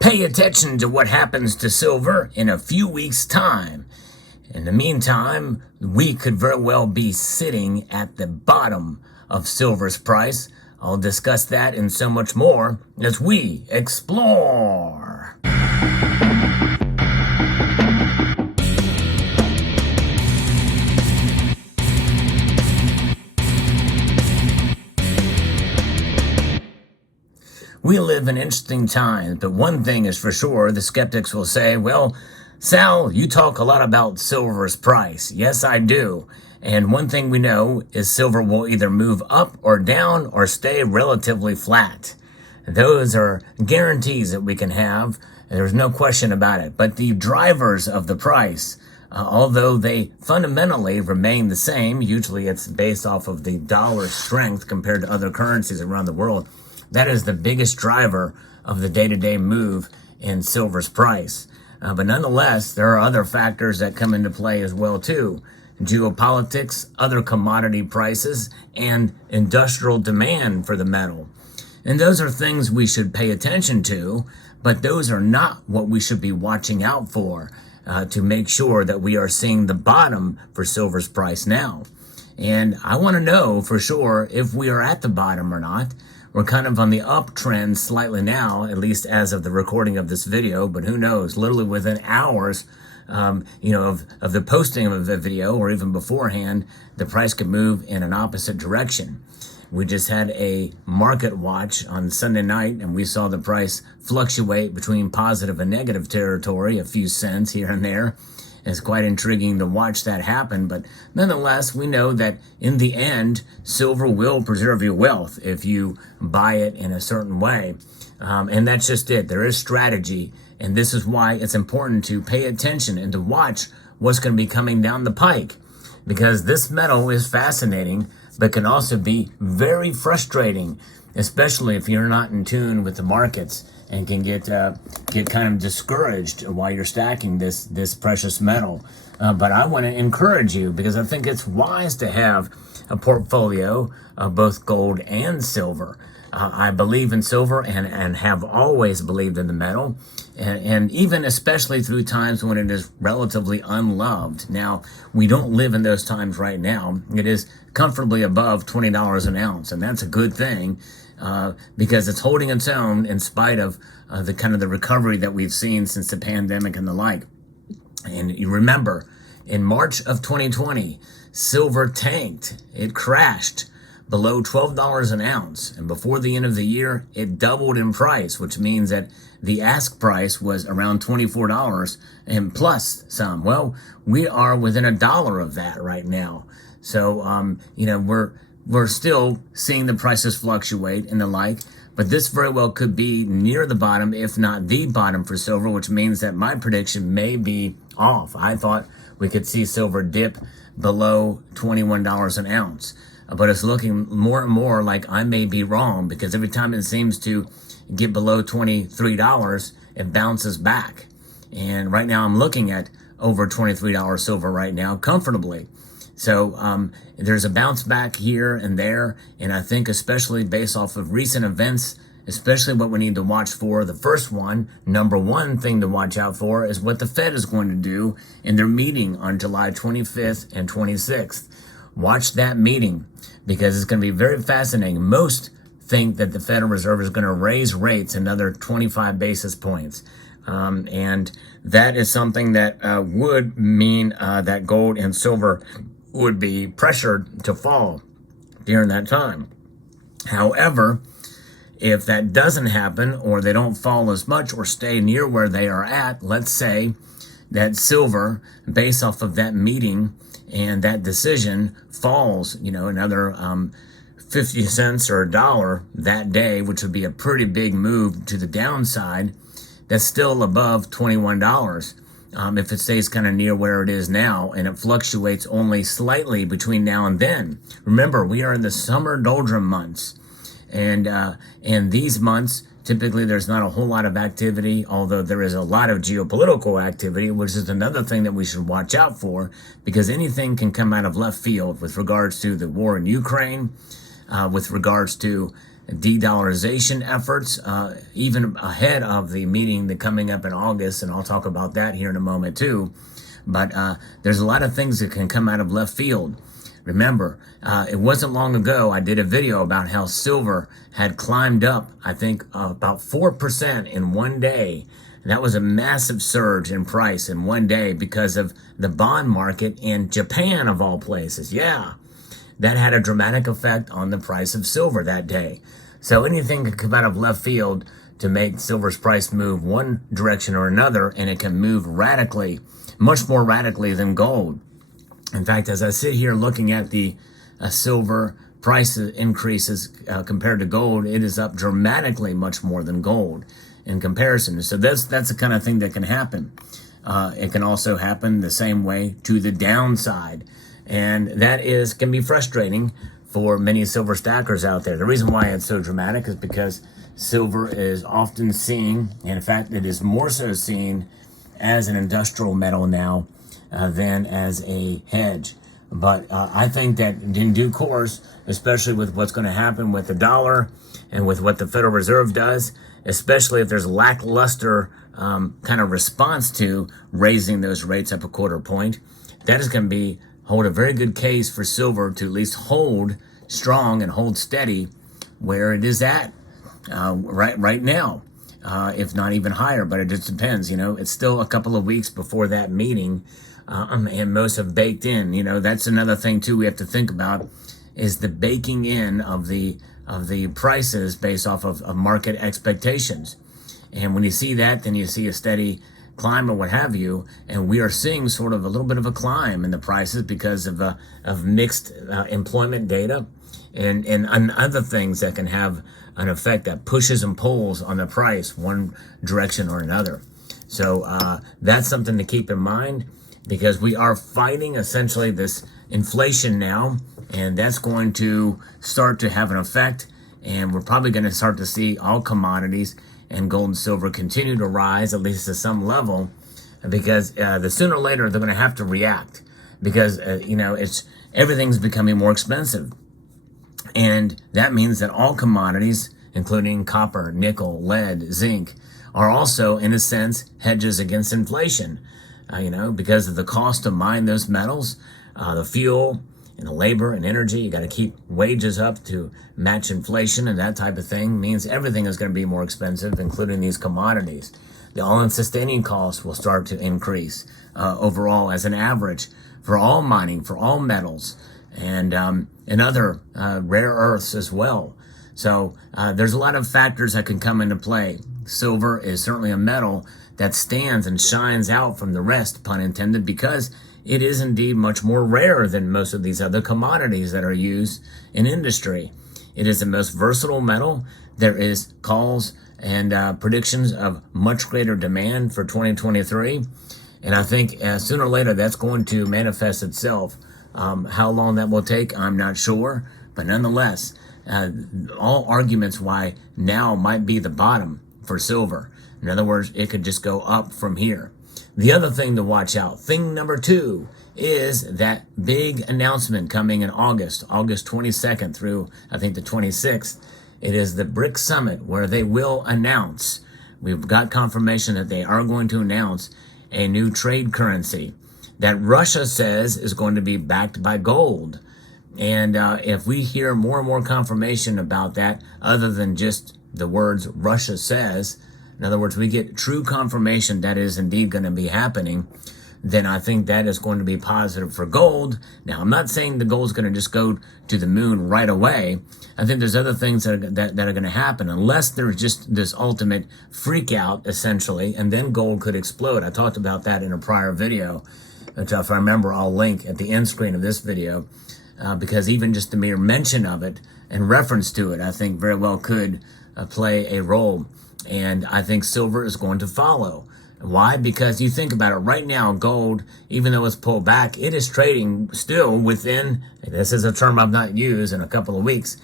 Pay attention to what happens to silver in a few weeks' time. In the meantime, we could very well be sitting at the bottom of silver's price. I'll discuss that and so much more as we explore. We live in interesting times, but one thing is for sure, the skeptics will say, well, Sal, you talk a lot about silver's price. Yes, I do. And one thing we know is silver will either move up or down or stay relatively flat. Those are guarantees that we can have. There's no question about it. But the drivers of the price, although they fundamentally remain the same, usually it's based off of the dollar strength compared to other currencies around the world. That is the biggest driver of the day-to-day move in silver's price. But nonetheless, there are other factors that come into play as well too. Geopolitics, other commodity prices, and industrial demand for the metal. And those are things we should pay attention to, but those are not what we should be watching out for to make sure that we are seeing the bottom for silver's price now. And I want to know for sure if we are at the bottom or not. We're kind of on the uptrend slightly now, at least as of the recording of this video, but who knows, literally within hours, of the posting of the video or even beforehand, the price could move in an opposite direction. We just had a market watch on Sunday night and we saw the price fluctuate between positive and negative territory, a few cents here and there. It's quite intriguing to watch that happen, but nonetheless, we know that in the end, silver will preserve your wealth if you buy it in a certain way. And that's just it. There is strategy, and this is why it's important to pay attention and to watch what's going to be coming down the pike, because this metal is fascinating, but can also be very frustrating, especially if you're not in tune with the markets and can get kind of discouraged while you're stacking this precious metal. But I want to encourage you because I think it's wise to have a portfolio of both gold and silver. I believe in silver and have always believed in the metal, and even especially through times when it is relatively unloved. Now, we don't live in those times right now. It is comfortably above $20 an ounce, and that's a good thing. Because it's holding its own in spite of the kind of the recovery that we've seen since the pandemic and the like. And you remember, in March of 2020, silver tanked. It crashed below $12 an ounce. And before the end of the year, it doubled in price, which means that the ask price was around $24 and plus some. Well, we are within $1 of that right now. So, we're still seeing the prices fluctuate and the like, but this very well could be near the bottom, if not the bottom for silver, which means that my prediction may be off. I thought we could see silver dip below $21 an ounce, but it's looking more and more like I may be wrong because every time it seems to get below $23, it bounces back. And right now I'm looking at over $23 silver right now comfortably. So there's a bounce back here and there, and I think especially based off of recent events, especially what we need to watch for. The first one, number one thing to watch out for is what the Fed is going to do in their meeting on July 25th and 26th. Watch that meeting because it's going to be very fascinating. Most think that the Federal Reserve is going to raise rates another 25 basis points. And that is something that would mean that gold and silver would be pressured to fall during that time. However, if that doesn't happen or they don't fall as much or stay near where they are at, let's say that silver, based off of that meeting and that decision, falls, another 50 cents or $1 that day, which would be a pretty big move to the downside, that's still above $21. If it stays kind of near where it is now and it fluctuates only slightly between now and then. Remember, we are in the summer doldrum months. And these months, typically there's not a whole lot of activity, although there is a lot of geopolitical activity, which is another thing that we should watch out for, because anything can come out of left field with regards to the war in Ukraine, with regards to de-dollarization efforts, even ahead of the meeting that coming up in August, and I'll talk about that here in a moment too. But there's a lot of things that can come out of left field. Remember, it wasn't long ago I did a video about how silver had climbed up, I think, about 4% in one day. And that was a massive surge in price in one day because of the bond market in Japan, of all places. Yeah, that had a dramatic effect on the price of silver that day. So anything can come out of left field to make silver's price move one direction or another, and it can move radically, much more radically than gold. In fact, as I sit here looking at the silver price increases compared to gold, it is up dramatically much more than gold in comparison. So that's the kind of thing that can happen. It can also happen the same way to the downside. And that can be frustrating for many silver stackers out there. The reason why it's so dramatic is because silver is often seen, and in fact, it is more so seen as an industrial metal now than as a hedge. But I think that in due course, especially with what's going to happen with the dollar and with what the Federal Reserve does, especially if there's lackluster kind of response to raising those rates up a quarter point, that is going to hold a very good case for silver to at least hold strong and hold steady where it is at right now, if not even higher. But it just depends. It's still a couple of weeks before that meeting, and most have baked in. That's another thing too we have to think about, is the baking in of the prices based off of market expectations. And when you see that, then you see a steady climb or what have you, and we are seeing sort of a little bit of a climb in the prices because of mixed employment data and other things that can have an effect that pushes and pulls on the price one direction or another. So that's something to keep in mind, because we are fighting essentially this inflation now, and that's going to start to have an effect, and we're probably going to start to see all commodities and gold and silver continue to rise, at least to some level, because the sooner or later they're going to have to react, because everything's becoming more expensive, and that means that all commodities, including copper, nickel, lead, zinc, are also in a sense hedges against inflation, because of the cost to mine those metals, the fuel and the labor and energy. You got to keep wages up to match inflation, and that type of thing means everything is going to be more expensive, including these commodities. The all-in sustaining costs will start to increase overall as an average for all mining, for all metals, and other rare earths as well. So there's a lot of factors that can come into play. Silver is certainly a metal that stands and shines out from the rest, pun intended, because it is indeed much more rare than most of these other commodities that are used in industry. It is the most versatile metal. There is calls and predictions of much greater demand for 2023. And I think sooner or later that's going to manifest itself. How long that will take, I'm not sure. But nonetheless, all arguments why now might be the bottom for silver. In other words, it could just go up from here. The other thing to watch out, thing number 2, is that big announcement coming in August 22nd through, I think, the 26th. It is the BRICS Summit, where they will announce, we've got confirmation that they are going to announce a new trade currency that Russia says is going to be backed by gold. And if we hear more and more confirmation about that, other than just the words Russia says, in other words, we get true confirmation that is indeed going to be happening, then I think that is going to be positive for gold. Now, I'm not saying the gold is going to just go to the moon right away. I think there's other things that are going to happen, unless there's just this ultimate freak out, essentially, and then gold could explode. I talked about that in a prior video, which if I remember, I'll link at the end screen of this video, because even just the mere mention of it and reference to it, I think very well could play a role. And I think silver is going to follow. Why? Because you think about it right now, gold, even though it's pulled back, it is trading still within, this is a term I've not used in a couple of weeks,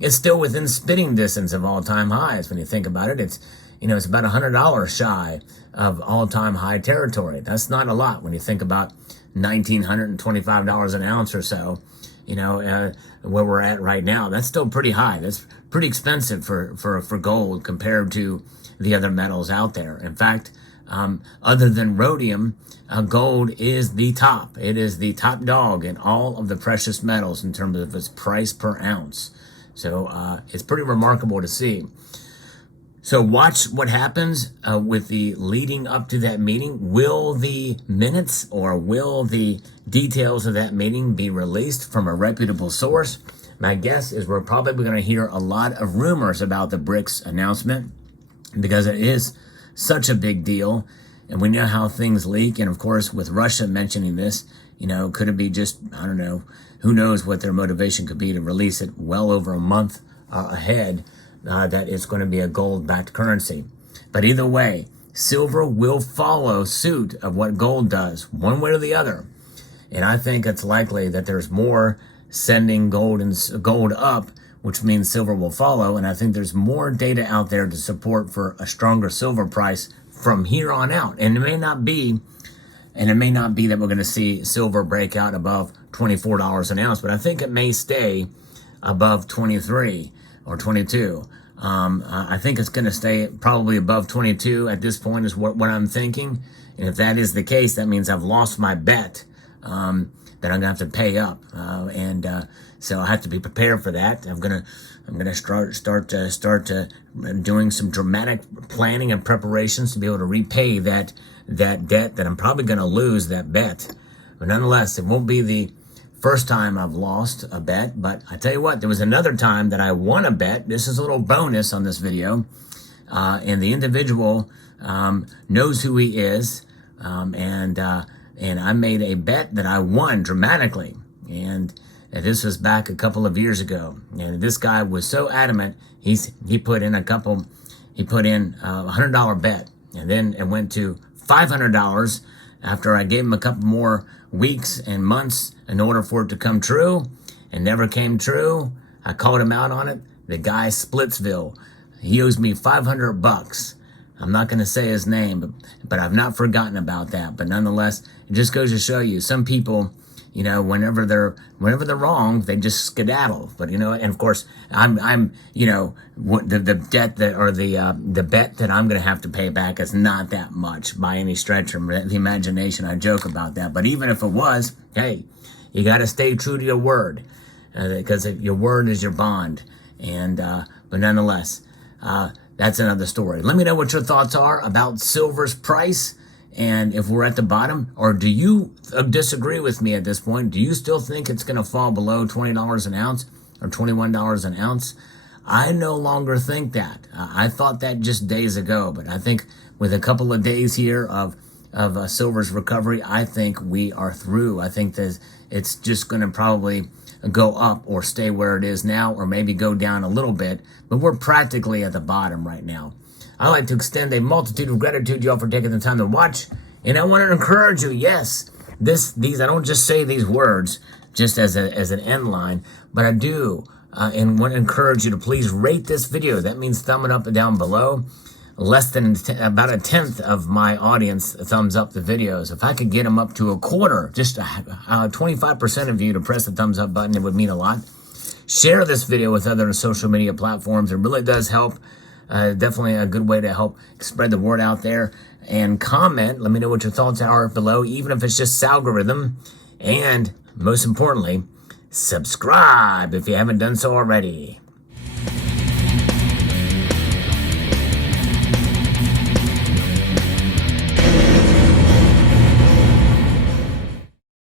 it's still within spitting distance of all-time highs. When you think about it, it's about $100 shy of all-time high territory. That's not a lot when you think about $1,925 an ounce or so. where we're at right now, that's still pretty high. That's pretty expensive for gold compared to the other metals out there. In fact, other than rhodium, gold is the top. It is the top dog in all of the precious metals in terms of its price per ounce. So it's pretty remarkable to see. So watch what happens with the leading up to that meeting. Will the minutes or will the details of that meeting be released from a reputable source? My guess is we're probably going to hear a lot of rumors about the BRICS announcement because it is such a big deal. And we know how things leak. And of course, with Russia mentioning this, could it be just, I don't know, who knows what their motivation could be to release it well over a month ahead. That it's going to be a gold-backed currency. But either way, silver will follow suit of what gold does, one way or the other. And I think it's likely that there's more sending gold up, which means silver will follow. And I think there's more data out there to support for a stronger silver price from here on out. And it may not be that we're going to see silver break out above $24 an ounce, but I think it may stay above 23 or 22. I think it's going to stay probably above 22 at this point is what I'm thinking. And if that is the case, that means I've lost my bet that I'm going to have to pay up. So I have to be prepared for that. I'm going to start doing some dramatic planning and preparations to be able to repay that debt that I'm probably going to lose that bet. But nonetheless, it won't be the first time I've lost a bet, but I tell you what, there was another time that I won a bet. This is a little bonus on this video. And the individual knows who he is. And I made a bet that I won dramatically. And this was back a couple of years ago. And this guy was so adamant, he put in a $100 bet. And then it went to $500 after I gave him a couple more weeks and months in order for it to come true. It never came true. I called him out on it. The guy Splitsville, he owes me $500. I'm not going to say his name, but I've not forgotten about that. But nonetheless, it just goes to show you some people, whenever they're wrong, they just skedaddle. But and of course, I'm the debt that or the bet that I'm going to have to pay back is not that much by any stretch of the imagination. I joke about that, but even if it was, hey, you got to stay true to your word because your word is your bond. And but nonetheless, that's another story. Let me know what your thoughts are about silver's price. And if we're at the bottom, or do you disagree with me at this point? Do you still think it's going to fall below $20 an ounce or $21 an ounce? I no longer think that. I thought that just days ago, but I think with a couple of days here of silver's recovery, I think we are through. I think that it's just going to probably go up or stay where it is now, or maybe go down a little bit, but we're practically at the bottom right now. I'd like to extend a multitude of gratitude to y'all for taking the time to watch. And I want to encourage you, yes, these I don't just say these words just as an end line, but I do and want to encourage you to please rate this video. That means thumb it up and down below. Less than about a tenth of my audience thumbs up the videos. If I could get them up to a quarter, just 25% of you to press the thumbs up button, it would mean a lot. Share this video with other social media platforms. It really does help. Definitely a good way to help spread the word out there. And comment. Let me know what your thoughts are below, even if it's just algorithm. And most importantly, subscribe if you haven't done so already.